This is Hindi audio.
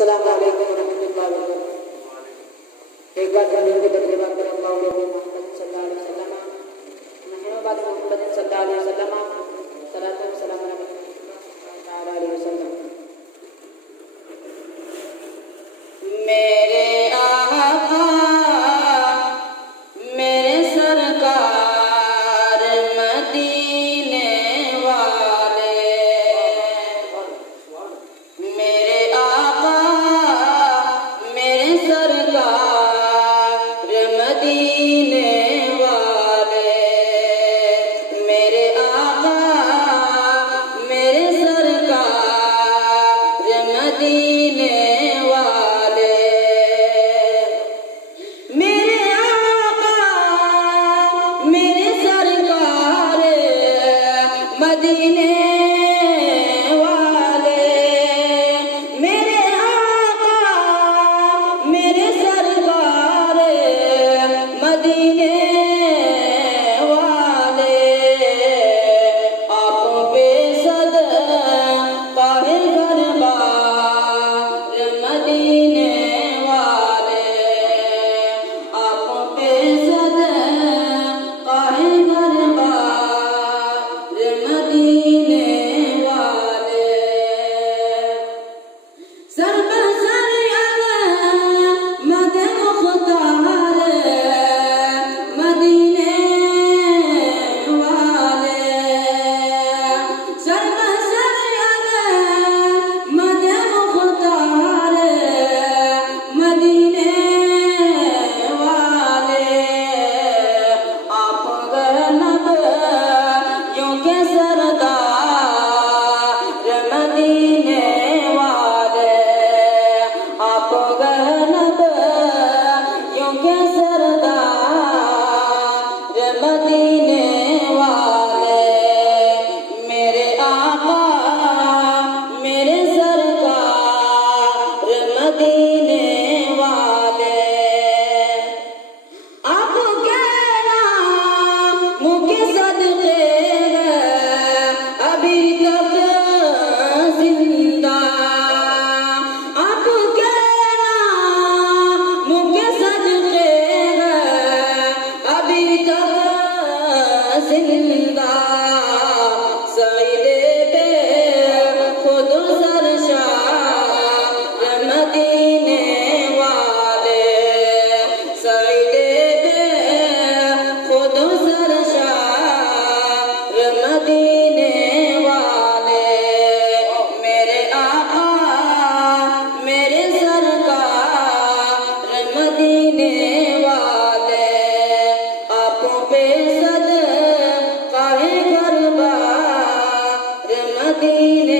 अस्सलाम वालेकुम रहमतुल्लाहि व बरकातुहू। एक बार जमीन के तकरीबा कर अल्लाह मोहम्मद सल्लल्लाहु अलैहि वसल्लम महमद मोहम्मद सल्लल्लाहु अलैहि वसल्लम सलातो व सलाम अलैहि वसल्लम। मेरे आका मेरे सरकार मदीने वाले, मेरे आका मेरे सरकार मदीने वाले, मेरे आका मेरे सरकार मदीने वाले, मेरे आका मेरे सरकार मदीने वाले, मेरे आका मेरे सरकार मदीने वाले, आप पे सदका है घरबार मदीने वाले, आप पे सदका है घरबार मदीने वाले। सरबसर मद मुख्तार मदीने वाले, सरबसर मद मुख्तार मदीने वाले, आप गनब यूं के सरदार मदीने वाले, आप गनब यूं के सरदार मदीने वाले, मेरे आका मेरे सरकार मदीने वाले, आपके नाम के सदके अभी तक जिंदा, आपके नाम के सदके अभी तक जिंदा, सईदे पे खुद सरशार मदीने वाले, सईदे पे खुद सरशार मदीने वाले, मेरे आका मेरे सरकार मदीने वाले, आप पे सदका है घरबार मदीने